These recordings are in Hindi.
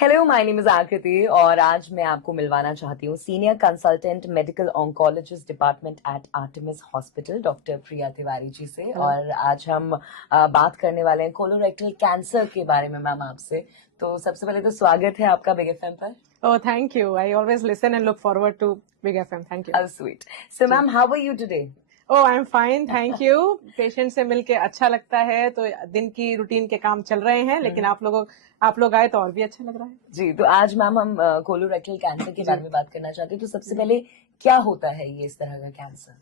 हेलो, माय नेम इज आकृति और आज मैं आपको मिलवाना चाहती हूँ senior consultant medical oncologist department at Artemis hospital doctor Priya Tiwari ji से। और आज हम बात करने वाले हैं कोलोरेक्टल कैंसर के बारे में मैम आपसे। तो सबसे पहले तो स्वागत है आपका बिग एफएम पर। Oh, thank you. I always listen and look forward to Big FM. Thank you. Oh, sweet. So, ma'am, how are you today? Oh, I'm fine. Thank you. Patient से मिलके अच्छा लगता है। तो दिन की रूटीन के काम चल रहे हैं, लेकिन आप लोग आए तो और भी अच्छा लग रहा है जी। तो आज मैम हम कोलोरेक्टल कैंसर के बारे में बात करना चाहते हैं। तो सबसे पहले क्या होता है ये इस तरह का कैंसर?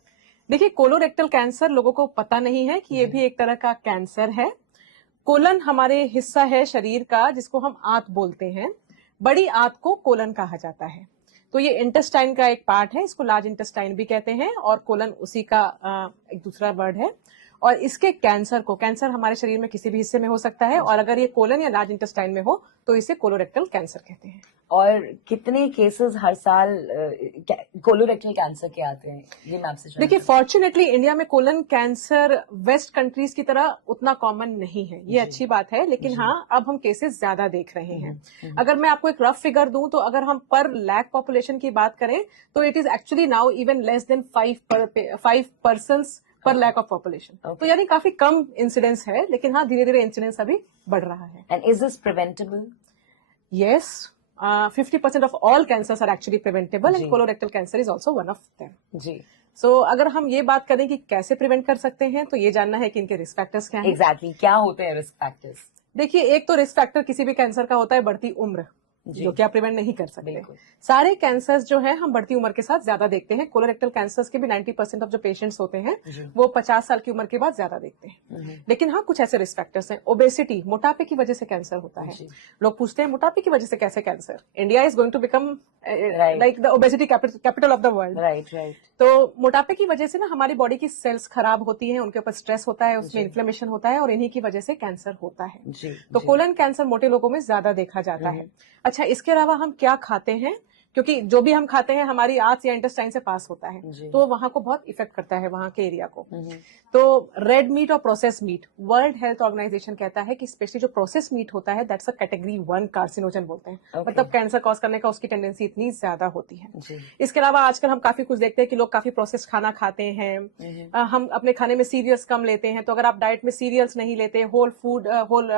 देखिए, कोलोरेक्टल कैंसर लोगों को पता नहीं है कि ये भी एक तरह का कैंसर है। कोलन हमारे हिस्सा है शरीर का जिसको हम आंत बोलते हैं। बड़ी आंत को कोलन कहा जाता है। तो ये इंटेस्टाइन का एक पार्ट है, इसको लार्ज इंटेस्टाइन भी कहते हैं, और कोलन उसी का एक दूसरा वर्ड है। और इसके कैंसर हमारे शरीर में किसी भी हिस्से में हो सकता है, और अगर ये कोलन या लार्ज इंटेस्टाइन में हो तो इसे कोलोरेक्टल कैंसर कहते हैं। और कितने केसेस हर साल कोलोरेक्टल कैंसर के आते हैं, ये मैं आपसे जानना। देखिए, फॉर्चुनेटली इंडिया में कोलन कैंसर वेस्ट कंट्रीज की तरह उतना कॉमन नहीं है, ये अच्छी बात है। लेकिन हाँ, अब हम केसेस ज्यादा देख रहे हैं। अगर मैं आपको एक रफ फिगर दूं, तो अगर हम पर लैक पॉपुलेशन की बात करें तो it is actually now even less than 5 persons पर लैक ऑफ पॉपुलेशन। तो यानी काफी कम इंसिडेंस है, लेकिन हाँ, धीरे धीरे इंसिडेंस अभी बढ़ रहा है। And is this preventable? Yes, 50% of all cancers are actually preventable and colorectal cancer is also one of them. जी। So, अगर हम ये बात करें कि कैसे प्रिवेंट कर सकते हैं, तो ये जानना है कि इनके रिस्क फैक्टर्स क्या हैं। Exactly, क्या होते हैं रिस्क फैक्टर्स? देखिए, एक तो रिस्क फैक्टर किसी भी कैंसर का होता है बढ़ती उम्र, जो कि आप प्रिवेंट नहीं कर सकते। सारे कैंसर्स जो है हम बढ़ती उम्र के साथ ज्यादा देखते हैं। कोलोरेक्टल कैंसर्स के भी 90% ऑफ जो पेशेंट्स होते हैं वो 50 साल की उम्र के बाद ज्यादा देखते हैं। लेकिन हाँ, कुछ ऐसे रिस्क फैक्टर्स हैं। ओबेसिटी, मोटापे की वजह से कैंसर होता है। लोग पूछते हैं मोटापे की वजह से कैसे cancer. India is going to become like the obesity capital of the world. Right. तो मोटापे की वजह से ना हमारी बॉडी की सेल्स खराब होती हैं, उनके ऊपर स्ट्रेस होता है, उसमें इन्फ्लेमेशन होता है, और इन्हीं की वजह से कैंसर होता है। तो कोलन कैंसर मोटे लोगों में ज्यादा देखा जाता है। अच्छा, इसके अलावा हम क्या खाते हैं, क्योंकि जो भी हम खाते हैं हमारी आंत या इंटेस्टाइन से पास होता है, तो वहां को बहुत इफेक्ट करता है, वहां के एरिया को। तो रेड मीट और process meat, world health organization कहता है कि स्पेशली जो प्रोसेस मीट होता है दैट्स अ कैटेगरी 1 कार्सिनोजन बोलते हैं। मतलब कैंसर कॉज करने का उसकी टेंडेंसी इतनी ज्यादा होती है। इसके अलावा आजकल हम काफी कुछ देखते हैं कि लोग काफी प्रोसेस खाना खाते हैं। हम अपने खाने में सीरियल्स कम लेते हैं। तो अगर आप डाइट में सीरियल्स नहीं लेते, होल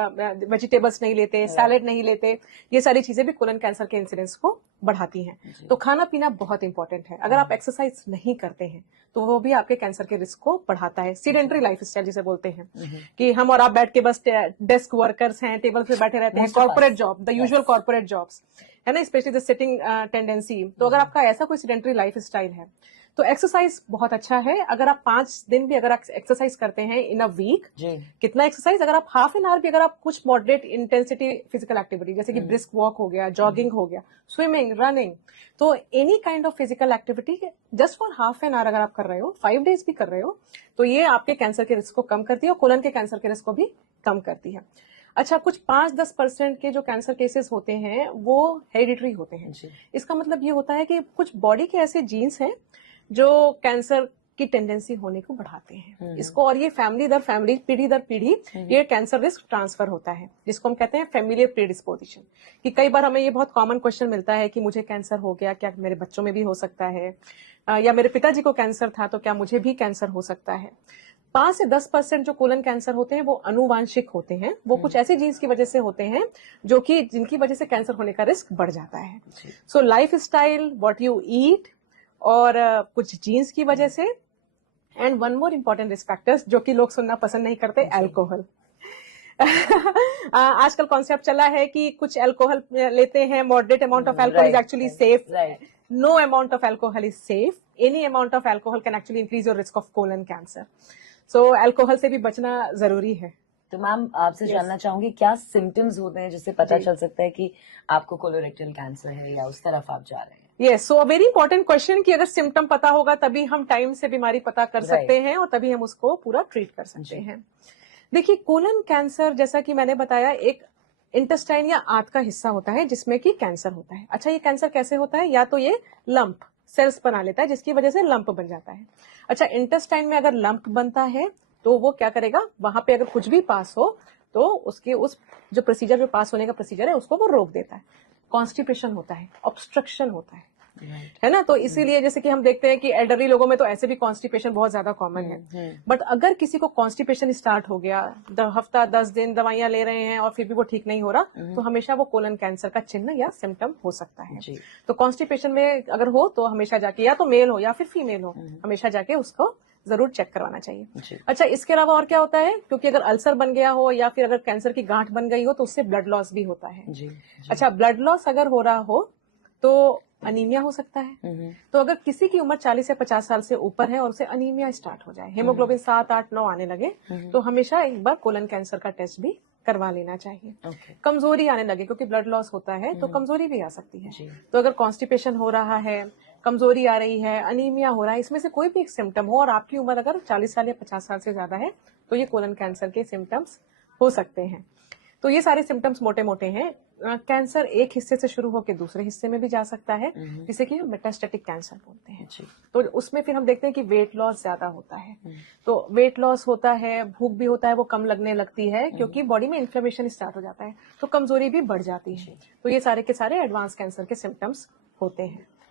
वेजिटेबल्स नहीं लेते, सैलेड नहीं लेते, ये सारी चीजें भी कोलन कैंसर के इंसिडेंस को बढ़ाती हैं। तो खाना पीना बहुत इंपॉर्टेंट है। अगर आप एक्सरसाइज नहीं करते हैं तो वो भी आपके कैंसर के रिस्क को बढ़ाता है। सीडेंटरी लाइफस्टाइल जिसे बोलते हैं, कि हम और आप बैठ के बस डेस्क वर्कर्स हैं, टेबल पे बैठे रहते हैं, corporate job, the usual corporate jobs है ना, स्पेशली द सिटिंग टेंडेंसी। तो अगर आपका ऐसा कोई सीडेंटरी लाइफस्टाइल है तो एक्सरसाइज बहुत अच्छा है। अगर आप 5 दिन भी अगर एक्सरसाइज करते हैं इन अ वीक, कितना एक्सरसाइज, अगर आप हाफ एन आवर भी अगर आप कुछ मॉडरेट इंटेंसिटी फिजिकल एक्टिविटी जैसे कि ब्रिस्क वॉक हो गया, जॉगिंग हो गया, स्विमिंग, रनिंग, तो any kind of physical activity just for half an hour अगर आप कर रहे हो, 5 डेज भी कर रहे हो, तो ये आपके कैंसर के रिस्क को कम करती है और कोलन के कैंसर के रिस्क को भी कम करती है। अच्छा, कुछ 5-10% के जो कैंसर केसेस होते हैं वो हेरिडिटरी होते हैं। इसका मतलब ये होता है कि कुछ बॉडी के ऐसे जीन्स हैं जो कैंसर की टेंडेंसी होने को बढ़ाते हैं इसको, और ये फैमिली दर फैमिली, पीढ़ी दर पीढ़ी ये कैंसर रिस्क ट्रांसफर होता है, जिसको हम कहते हैं फैमिलियर प्रीडिस्पोजिशन। कि कई बार हमें ये बहुत कॉमन क्वेश्चन मिलता है कि मुझे कैंसर हो गया, क्या मेरे बच्चों में भी हो सकता है, या मेरे पिताजी को कैंसर था तो क्या मुझे भी कैंसर हो सकता है। 5 से 10% जो कोलन कैंसर होते हैं वो अनुवांशिक होते हैं। वो कुछ ऐसे जीन्स की वजह से होते हैं जो कि जिनकी वजह से कैंसर होने का रिस्क बढ़ जाता है। So life style, what you eat, और कुछ जीन्स की वजह से, and one more important risk factors जो कि लोग सुनना पसंद नहीं करते, अल्कोहल। आजकल कॉन्सेप्ट चला है कि कुछ अल्कोहल लेते हैं, moderate amount of alcohol is actually safe. No amount of alcohol is safe. Any amount of alcohol can actually increase your risk of colon cancer. So alcohol से भी बचना जरूरी है। तो मैम आपसे जानना चाहूंगी, क्या सिम्टम्स होते हैं जिससे पता चल सकता है कि आपको कोलोरेक्टल कैंसर है या उस तरफ आप जा रहे हैं? Yes, so very important question कि अगर सिम्टम पता होगा तभी हम टाइम से बीमारी पता कर सकते हैं और तभी हम उसको पूरा ट्रीट कर सकते हैं। देखिए, कोलन कैंसर जैसा कि मैंने बताया एक इंटेस्टाइन या आंत का हिस्सा होता है जिसमें कि कैंसर होता है। अच्छा, ये कैंसर कैसे होता है? या तो ये लंप सेल्स बना लेता है जिसकी वजह से लंप बन जाता है। अच्छा, इंटेस्टाइन में अगर लंप बनता है तो वो क्या करेगा, वहां पे अगर कुछ भी पास हो तो उसके उस जो प्रोसीजर, जो पास होने का प्रोसीजर है, उसको वो रोक देता है। कॉन्स्टिपेशन होता है, ऑब्स्ट्रक्शन होता है ना। तो इसीलिए जैसे कि हम देखते हैं कि एल्डरली लोगों में तो ऐसे भी कॉन्स्टिपेशन बहुत ज्यादा कॉमन है। बट अगर किसी को कॉन्स्टिपेशन स्टार्ट हो गया, हफ्ता 10 दिन दवाइयां ले रहे हैं और फिर भी वो ठीक नहीं हो रहा, तो हमेशा वो कोलन कैंसर का चिन्ह या सिम्टम हो सकता है। तो कॉन्स्टिपेशन में अगर हो तो हमेशा जाके, या तो मेल हो या फिर फीमेल हो, हमेशा जाके उसको जरूर चेक करवाना चाहिए। अच्छा, इसके अलावा और क्या होता है, क्योंकि अगर अल्सर बन गया हो या फिर अगर कैंसर की गांठ बन गई हो तो उससे ब्लड लॉस भी होता है। अच्छा, ब्लड लॉस अगर हो रहा हो तो अनीमिया हो सकता है। तो अगर किसी की उम्र 40 से 50 साल से ऊपर है और उसे अनीमिया स्टार्ट हो जाए, हेमोग्लोबिन 7, 8, 9 आने लगे, तो हमेशा एक बार कोलन कैंसर का टेस्ट भी करवा लेना चाहिए। कमजोरी आने लगे, क्योंकि ब्लड लॉस होता है तो कमजोरी भी आ सकती है। तो अगर कॉन्स्टिपेशन हो रहा है, कमजोरी आ रही है, अनीमिया हो रहा है, इसमें से कोई भी एक सिम्टम हो और आपकी उम्र अगर 40 साल या 50 साल से ज्यादा है, तो ये कोलन कैंसर के सिम्टम्स हो सकते हैं। तो ये सारे सिम्टम्स मोटे मोटे हैं। कैंसर एक हिस्से से शुरू होकर दूसरे हिस्से में भी जा सकता है, जिसे कि मेटास्टेटिक कैंसर बोलते हैं। तो उसमें फिर हम देखते हैं कि वेट लॉस ज्यादा होता है। तो वेट लॉस होता है, भूख भी होता है, वो कम लगने लगती है, क्योंकि बॉडी में इन्फ्लेमेशन स्टार्ट हो जाता है, तो कमजोरी भी बढ़ जाती है। तो ये सारे के सारे एडवांस कैंसर के सिम्टम्स होते हैं।